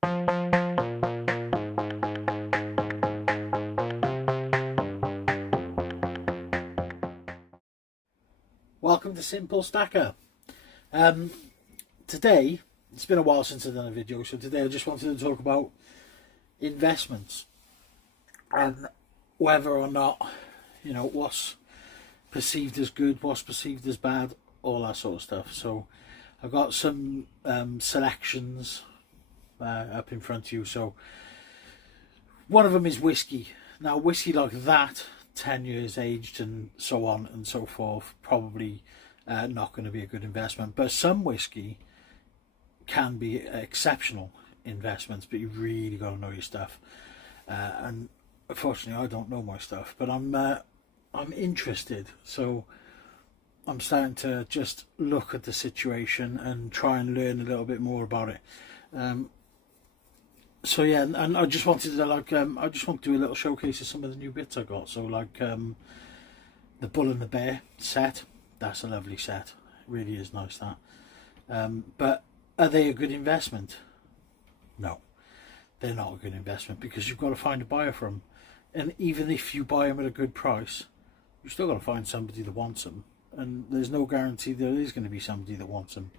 Welcome to Simple Stacker. Today, it's been a while since I've done a video, so today I just wanted to talk about investments and whether or not, what's perceived as good, what's perceived as bad, all that sort of stuff. So I've got some selections up in front of you. So one of them is whiskey. Now, whiskey like that, 10 years aged and so on and so forth, probably not going to be a good investment. But some whiskey can be exceptional investments, but you really got to know your stuff. And unfortunately, I don't know my stuff, but I'm interested. So I'm starting to just look at the situation and try and learn a little bit more about it. So yeah, and I just wanted to I just want to do a little showcase of some of the new bits I got. So the Bull and the Bear set, that's a lovely set. It really is nice, that. But are they a good investment? No, they're not a good investment, because you've got to find a buyer for them. And even if you buy them at a good price, you've still got to find somebody that wants them. And there's no guarantee there is going to be somebody that wants them.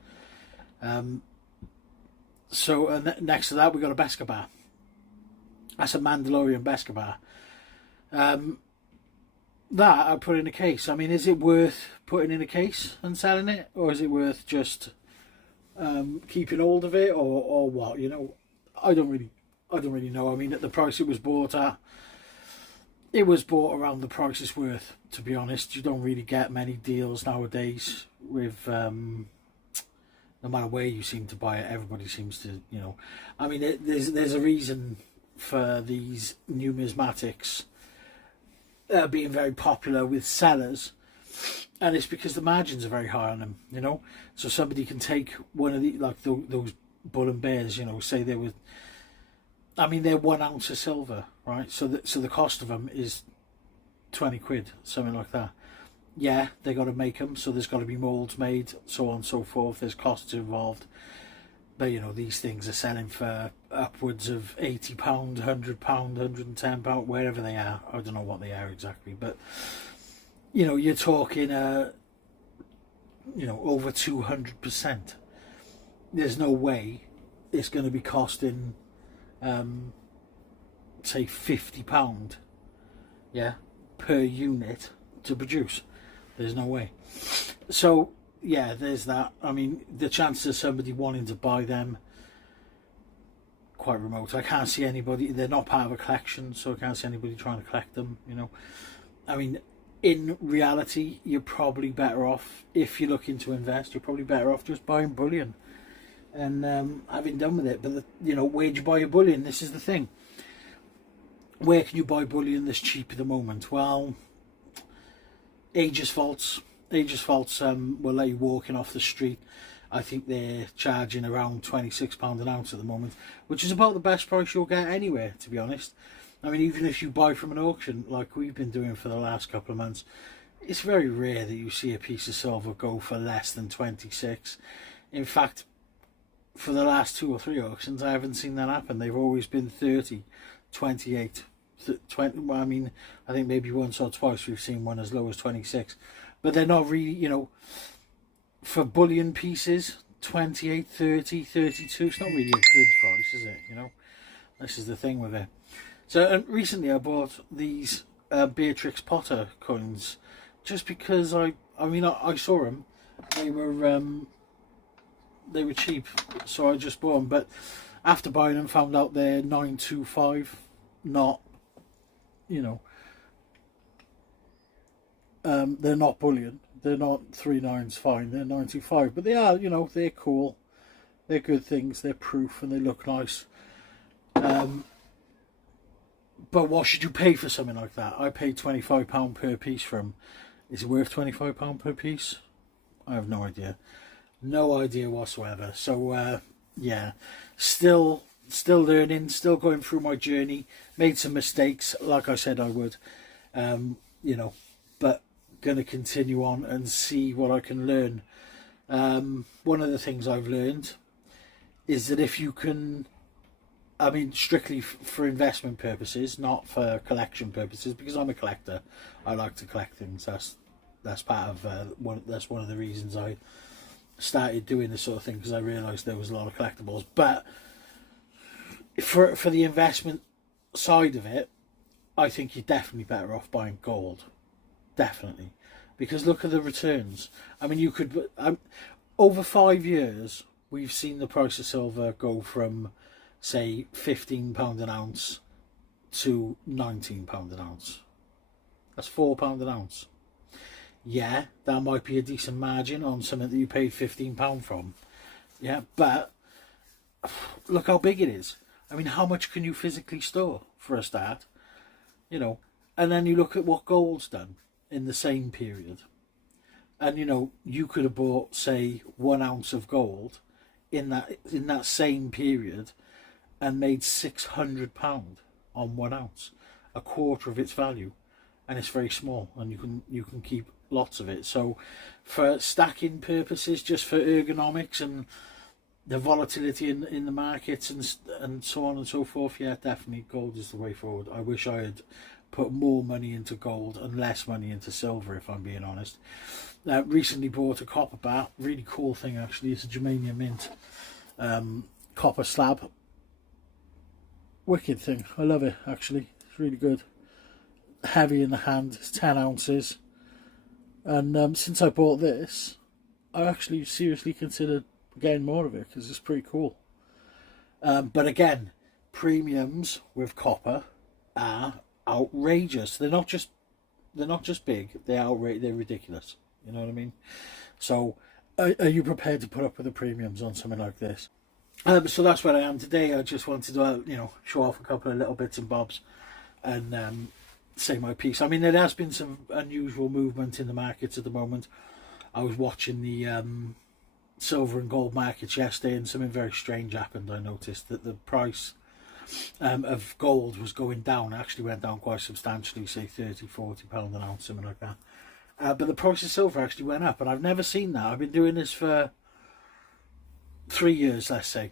So next to that, we've got a Beskar. That's a Mandalorian Beskar. That I put in a case. I mean, is it worth putting in a case and selling it, or is it worth just keeping hold of it, or what? I don't really know. I mean, at the price it was bought at, it was bought around the price it's worth. To be honest, you don't really get many deals nowadays with. No matter where you seem to buy it, everybody seems to, I mean, there's a reason for these numismatics being very popular with sellers, and it's because the margins are very high on them, So somebody can take one of those Bull and Bears, say they were, I mean, they're 1 ounce of silver, right? So the cost of them is 20 quid, something like that. Yeah, they got to make them, so there's got to be moulds made, so on and so forth. There's costs involved, but these things are selling for upwards of £80, £100, £110, wherever they are. I don't know what they are exactly, but you're talking over 200%. There's no way it's going to be costing say £50, yeah, per unit to produce. There's no way. So yeah, there's that. I mean, the chances of somebody wanting to buy them, quite remote. I can't see anybody, they're not part of a collection, so I can't see anybody trying to collect them, I mean, in reality, you're probably better off, if you're looking to invest, you're probably better off just buying bullion and having done with it. But where do you buy your bullion? This is the thing. Where can you buy bullion that's cheap at the moment? Well, Aegis Vaults will let you walk in off the street. I think they're charging around £26 an ounce at the moment, which is about the best price you'll get anywhere, to be honest. I mean, even if you buy from an auction like we've been doing for the last couple of months, it's very rare that you see a piece of silver go for less than 26. In fact, for the last 2 or 3 auctions, I haven't seen that happen. They've always been 30, 28, 20. Well, I mean, I think maybe once or twice we've seen one as low as 26, but they're not really, for bullion pieces, 28, 30, 32. It's not really a good price, is it? This is the thing with it. So recently I bought these Beatrix Potter coins, just because I saw them. They were cheap, so I just bought them. But after buying them, found out they're 925, not, they're not bullion. They're not 3 nines fine. They're 925, but they are, they're cool. They're good things. They're proof and they look nice. But what should you pay for something like that? I paid £25 per piece for them. Is it worth £25 per piece? I have no idea. No idea whatsoever. So yeah, still learning, still going through my journey. Made some mistakes, like I said I would, but gonna continue on and see what I can learn. One of the things I've learned is that if you can I mean, strictly for investment purposes, not for collection purposes. Because I'm a collector, I like to collect things. That's part of that's one of the reasons I started doing this sort of thing, because I realised there was a lot of collectibles. But for the investment side of it, I think you're definitely better off buying gold, definitely, because look at the returns. I mean, you could over 5 years we've seen the price of silver go from, say, £15 an ounce to £19 an ounce. That's £4 an ounce. Yeah, that might be a decent margin on something that you paid £15 from. Yeah, but look how big it is. I mean, how much can you physically store for a start? You know, and then you look at what gold's done in the same period. And, you know, you could have bought, say, 1 ounce of gold in that same period and made £600 on 1 ounce, a quarter of its value, and it's very small, and you can keep lots of it. So for stacking purposes, just for ergonomics and the volatility in the markets and so on and so forth, yeah, definitely gold is the way forward. I wish I had put more money into gold and less money into silver, if I'm being honest. Recently bought a copper bar, really cool thing actually. It's a germanium mint copper slab. Wicked thing, I love it actually, it's really good. Heavy in the hand, it's 10 ounces. And since I bought this, I actually seriously considered getting more of it, because it's pretty cool. But again, premiums with copper are outrageous. They're not just big, they're ridiculous. You know what I mean? So are you prepared to put up with the premiums on something like this? So that's where I am today. I just wanted to show off a couple of little bits and bobs and say my piece. I mean, there has been some unusual movement in the markets at the moment. I was watching the silver and gold markets yesterday, and something very strange happened. I noticed that the price of gold was going down. It actually went down quite substantially, say £30-40 an ounce, something like that. But the price of silver actually went up, and I've never seen that. I've been doing this for 3 years, let's say,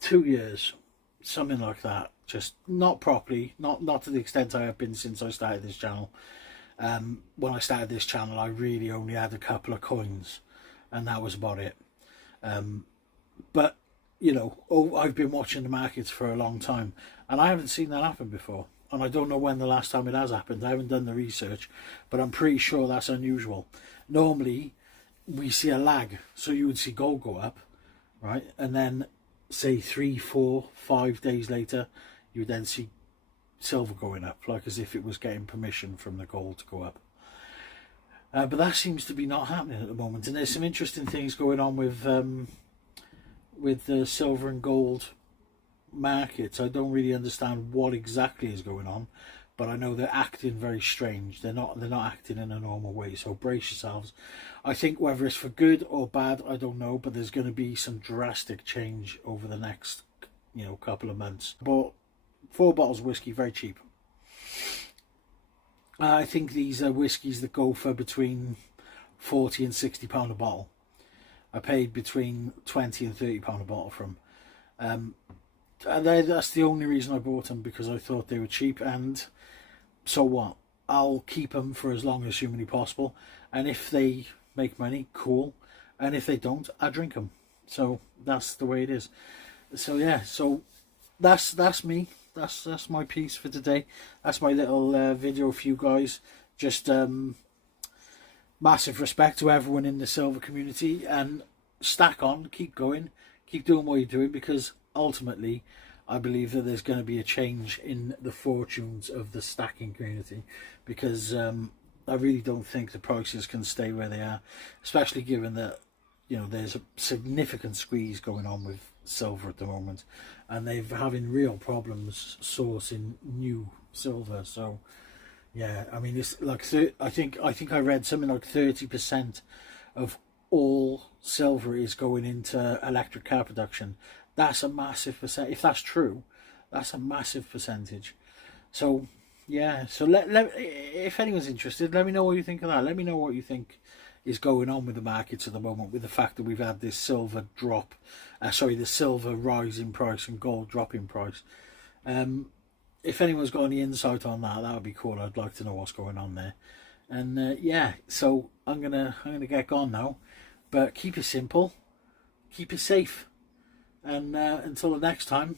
2 years, something like that. Just not properly, not to the extent I have been since I started this channel. When I started this channel, I really only had a couple of coins, and that was about it. But I've been watching the markets for a long time, and I haven't seen that happen before. And I don't know when the last time it has happened. I haven't done the research, but I'm pretty sure that's unusual. Normally, we see a lag. So you would see gold go up, right? And then, say 3, 4, 5 days later, you would then see silver going up, like as if it was getting permission from the gold to go up. But that seems to be not happening at the moment. And there's some interesting things going on with the silver and gold markets. I don't really understand what exactly is going on, but I know they're acting very strange. They're not acting in a normal way, so brace yourselves. I think whether it's for good or bad, I don't know, but there's going to be some drastic change over the next couple of months. But 4 bottles of whiskey, very cheap. I think these are whiskies that go for between £40 and £60 a bottle. I paid between £20 and £30 a bottle from. And that's the only reason I bought them, because I thought they were cheap. And so what? I'll keep them for as long as humanly possible. And if they make money, cool. And if they don't, I drink them. So that's the way it is. So yeah, so that's me. That's my piece for today. That's my little video for you guys. Just massive respect to everyone in the silver community, and stack on, keep going, keep doing what you're doing, because ultimately I believe that there's going to be a change in the fortunes of the stacking community, because I really don't think the prices can stay where they are, especially given that there's a significant squeeze going on with silver at the moment, and they're having real problems sourcing new silver. So yeah, I mean, it's like I think I read something like 30% of all silver is going into electric car production. That's a massive percent. If that's true, that's a massive percentage. So yeah, so let if anyone's interested, let me know what you think of that. Let me know what you think is going on with the markets at the moment, with the fact that we've had this silver drop, the silver rise in price and gold drop in price. If anyone's got any insight on that, that would be cool. I'd like to know what's going on there. And yeah, so I'm gonna get gone now, but keep it simple, keep it safe, and until the next time,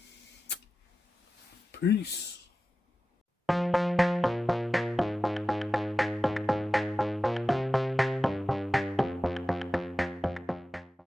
peace.